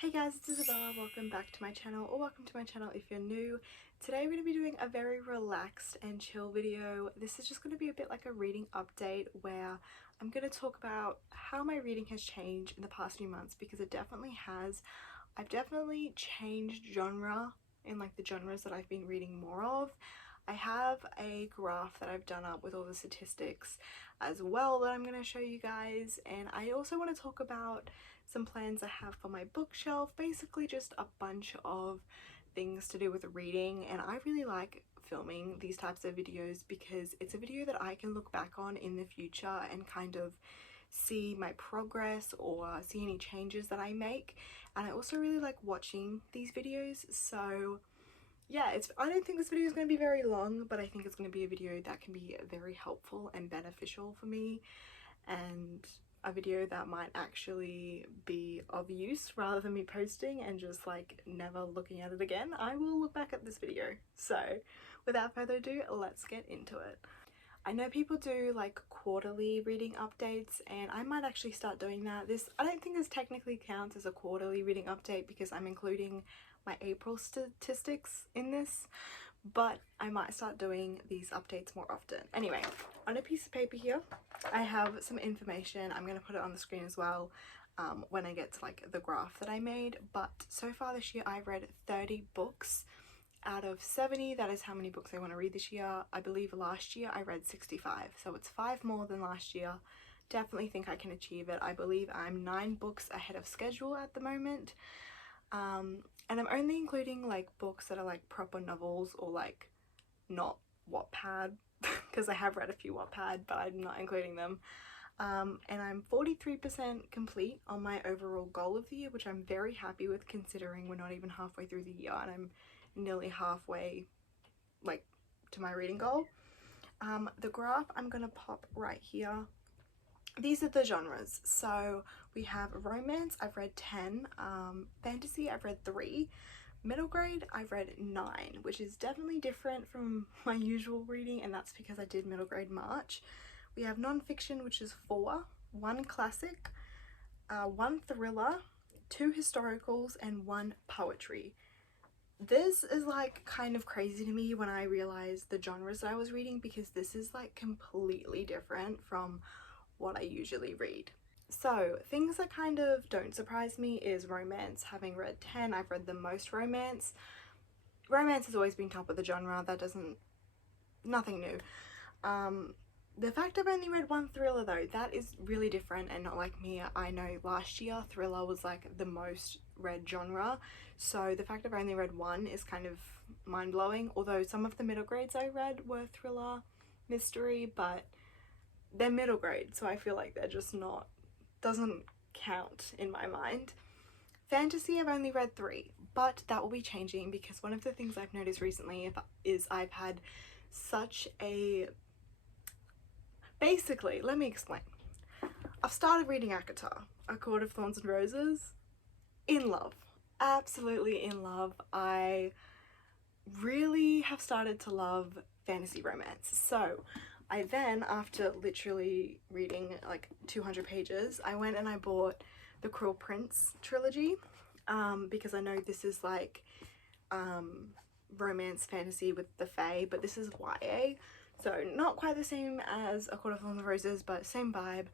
Hey guys, it's Isabella. Welcome back to my channel, or welcome to my channel if you're new. Today we're going to be doing a very relaxed and chill video. This is just going to be a bit like a reading update where I'm going to talk about how my reading has changed in the past few months, because it definitely has. I've definitely changed genre in like the genres that I've been reading more of. I have a graph that I've done up with all the statistics as well that I'm going to show you guys, and I also want to talk about some plans I have for my bookshelf, basically just a bunch of things to do with reading. And I really like filming these types of videos because it's a video that I can look back on in the future and kind of see my progress or see any changes that I make. And I also really like watching these videos, so yeah, I don't think this video is going to be very long, but I think it's going to be a video that can be very helpful and beneficial for me, and a video that might actually be of use rather than me posting and just like never looking at it again. I will look back at this video. So without further ado, let's get into it. I know people do like quarterly reading updates, and I might actually start doing that. I don't think this technically counts as a quarterly reading update because I'm including my April statistics in this, but I might start doing these updates more often. Anyway, on a piece of paper here I have some information. I'm going to put it on the screen as well when I get to like the graph that I made. But so far this year I've read 30 books out of 70. That is how many books I want to read this year. I believe last year I read 65, so it's 5 more than last year. Definitely think I can achieve it. I believe I'm 9 books ahead of schedule at the moment. And I'm only including like books that are like proper novels or like not Wattpad because I have read a few Wattpad, but I'm not including them. And I'm 43% complete on my overall goal of the year, which I'm very happy with considering we're not even halfway through the year and I'm nearly halfway like to my reading goal. The graph I'm gonna pop right here. These are the genres. So we have romance, I've read 10, fantasy, I've read 3, middle grade, I've read 9, which is definitely different from my usual reading, and that's because I did middle grade March. We have non-fiction, which is 4, 1 classic, 1 thriller, 2 historicals, and 1 poetry. This is like kind of crazy to me when I realized the genres that I was reading, because this is like completely different from what I usually read. So things that kind of don't surprise me is romance. Having read 10, I've read the most romance. Romance has always been top of the genre. That doesn't, nothing new. The fact I've only read 1 thriller though, that is really different and not like me. I know last year thriller was like the most read genre, so the fact I've only read 1 is kind of mind-blowing. Although some of the middle grades I read were thriller, mystery, but they're middle grade, so I feel like they're just not, doesn't count in my mind. Fantasy I've only read 3, but that will be changing because one of the things I've noticed recently is I've had such a, basically, let me explain. I've started reading ACOTAR, A Court of Thorns and Roses. In love, absolutely in love. I really have started to love fantasy romance. So I then, after literally reading like 200 pages, I went and I bought the Cruel Prince trilogy, because I know this is like romance fantasy with the Fae, but this is YA, so not quite the same as A Court of Thorns and Roses, but same vibe.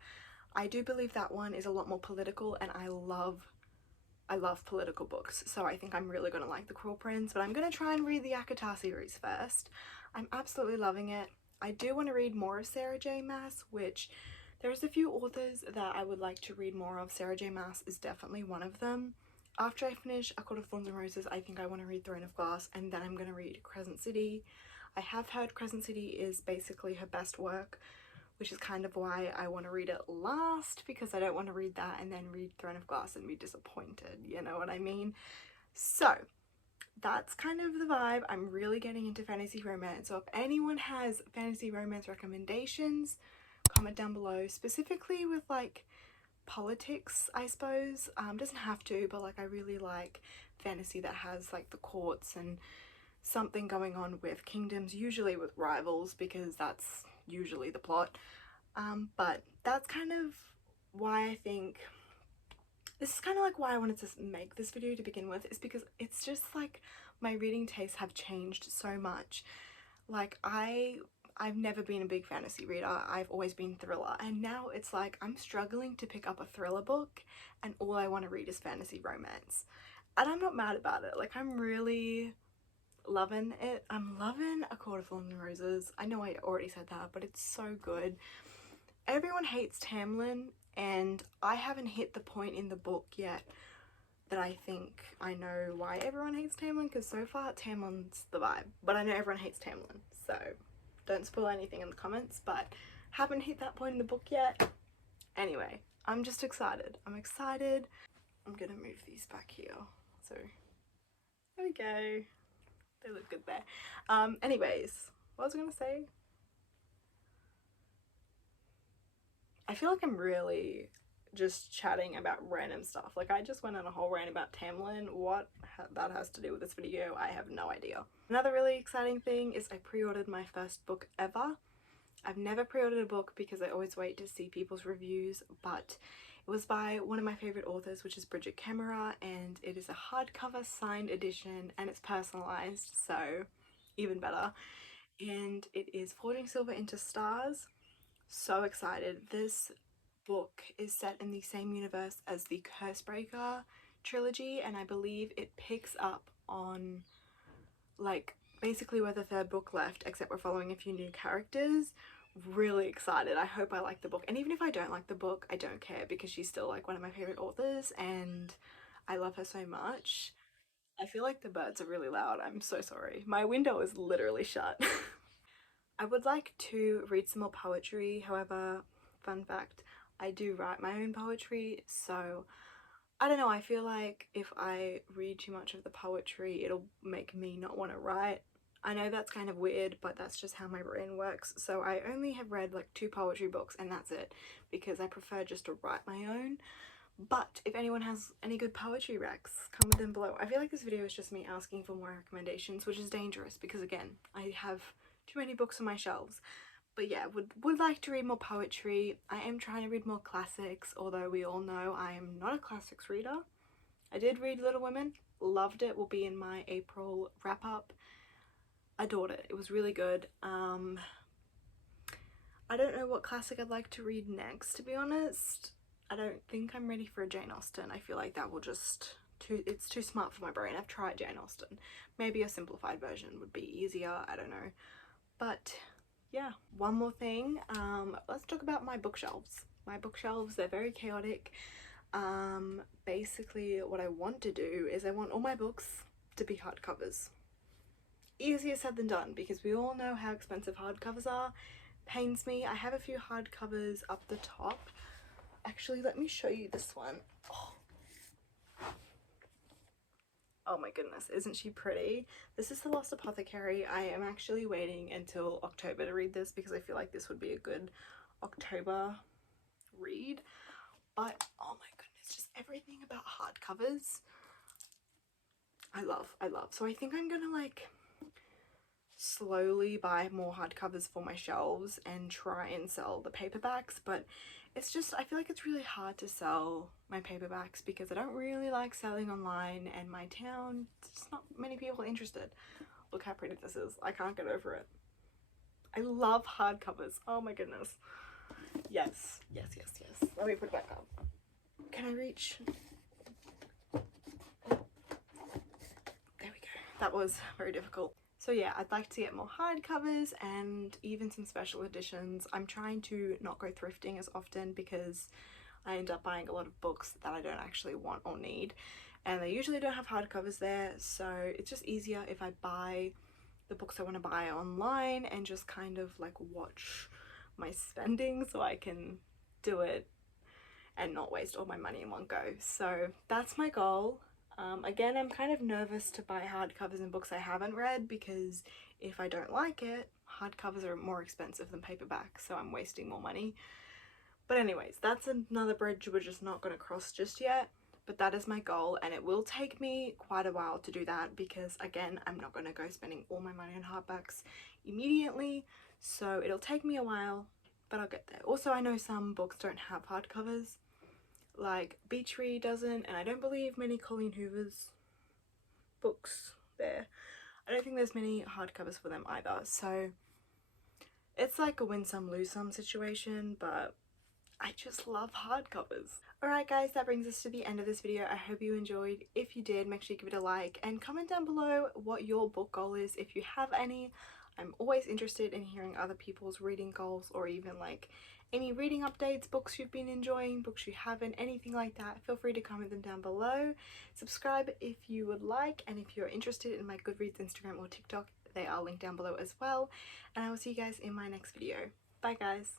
I do believe that one is a lot more political, and I love political books, so I think I'm really gonna like The Cruel Prince, but I'm gonna try and read the ACOTAR series first. I'm absolutely loving it. I do want to read more of Sarah J Maas, which there's a few authors that I would like to read more of. Sarah J Maas is definitely one of them. After I finish A Court of Thorns and Roses, I think I want to read Throne of Glass, and then I'm going to read Crescent City. I have heard Crescent City is basically her best work, which is kind of why I want to read it last, because I don't want to read that and then read Throne of Glass and be disappointed, you know what I mean? So that's kind of the vibe. I'm really getting into fantasy romance, so if anyone has fantasy romance recommendations, comment down below, specifically with like politics, I suppose. Doesn't have to, but like I really like fantasy that has like the courts and something going on with kingdoms, usually with rivals, because that's usually the plot. But that's kind of why I think this is kind of like why I wanted to make this video to begin with, is because it's just like my reading tastes have changed so much. Like I've never been a big fantasy reader, I've always been thriller, and now it's like I'm struggling to pick up a thriller book and all I want to read is fantasy romance. And I'm not mad about it, like I'm really loving it. I'm loving A Court of Thorns and Roses. I know I already said that, but it's so good. Everyone hates Tamlin, and I haven't hit the point in the book yet that I think I know why everyone hates Tamlin, because so far Tamlin's the vibe, but I know everyone hates Tamlin, so don't spoil anything in the comments, but haven't hit that point in the book yet. Anyway, I'm just excited. I'm excited. I'm gonna move these back here. So there we go. They look good there. Anyways, what was I gonna say? I feel like I'm really just chatting about random stuff. Like I just went on a whole rant about Tamlin. What that has to do with this video, I have no idea. Another really exciting thing is I pre-ordered my first book ever. I've never pre-ordered a book because I always wait to see people's reviews, but it was by one of my favorite authors, which is Bridget Kemmerer, and it is a hardcover signed edition and it's personalized, so even better. And it is Forging Silver into Stars. So excited. This book is set in the same universe as the Cursebreaker trilogy, and I believe it picks up on like basically where the third book left, except we're following a few new characters. Really excited. I hope I like the book, and even if I don't like the book, I don't care because she's still like one of my favorite authors and I love her so much. I feel like the birds are really loud. I'm so sorry. My window is literally shut. I would like to read some more poetry, however, fun fact, I do write my own poetry, so I don't know, I feel like if I read too much of the poetry, it'll make me not want to write. I know that's kind of weird, but that's just how my brain works, so I only have read like 2 poetry books and that's it, because I prefer just to write my own. But if anyone has any good poetry recs, comment them below. I feel like this video is just me asking for more recommendations, which is dangerous because again, I have too many books on my shelves. But yeah, would like to read more poetry. I am trying to read more classics, although we all know I am not a classics reader. I did read Little Women, loved it, will be in my April wrap up. Adored it, it was really good. I don't know what classic I'd like to read next, to be honest. I don't think I'm ready for a Jane Austen. I feel like that will just it's too smart for my brain. I've tried Jane Austen. Maybe a simplified version would be easier, I don't know. But yeah, one more thing, let's talk about my bookshelves. My bookshelves, they're very chaotic. Basically what I want to do is I want all my books to be hardcovers. Easier said than done because we all know how expensive hardcovers are. Pains me. I have a few hardcovers up the top. Actually, let me show you this one. Oh my goodness, isn't she pretty? This is The Lost Apothecary. I am actually waiting until October to read this because I feel like this would be a good October read. But oh my goodness, just everything about hardcovers I love. So I think I'm gonna like slowly buy more hardcovers for my shelves and try and sell the paperbacks, but it's just, I feel like it's really hard to sell my paperbacks because I don't really like selling online, and my town, just not many people are interested. Look how pretty this is. I can't get over it. I love hardcovers. Oh my goodness. Yes. Let me put it back up. Can I reach? There we go. That was very difficult. So yeah, I'd like to get more hardcovers and even some special editions. I'm trying to not go thrifting as often because I end up buying a lot of books that I don't actually want or need, and they usually don't have hardcovers there, so it's just easier if I buy the books I want to buy online and just kind of like watch my spending so I can do it and not waste all my money in one go. So that's my goal. Again, I'm kind of nervous to buy hardcovers and books I haven't read because if I don't like it, hardcovers are more expensive than paperbacks, so I'm wasting more money. But anyways, that's another bridge we're just not going to cross just yet, but that is my goal, and it will take me quite a while to do that because again, I'm not going to go spending all my money on hardbacks immediately, so it'll take me a while, but I'll get there. Also, I know some books don't have hardcovers, like Beechtree doesn't, and I don't believe many Colleen Hoover's books there. I don't think there's many hardcovers for them either, so it's like a win some lose some situation, but I just love hardcovers. Alright guys, that brings us to the end of this video. I hope you enjoyed. If you did, make sure you give it a like and comment down below what your book goal is if you have any. I'm always interested in hearing other people's reading goals, or even like any reading updates, books you've been enjoying, books you haven't, anything like that. Feel free to comment them down below. Subscribe if you would like, and if you're interested in my Goodreads, Instagram or TikTok, they are linked down below as well. And I will see you guys in my next video. Bye guys!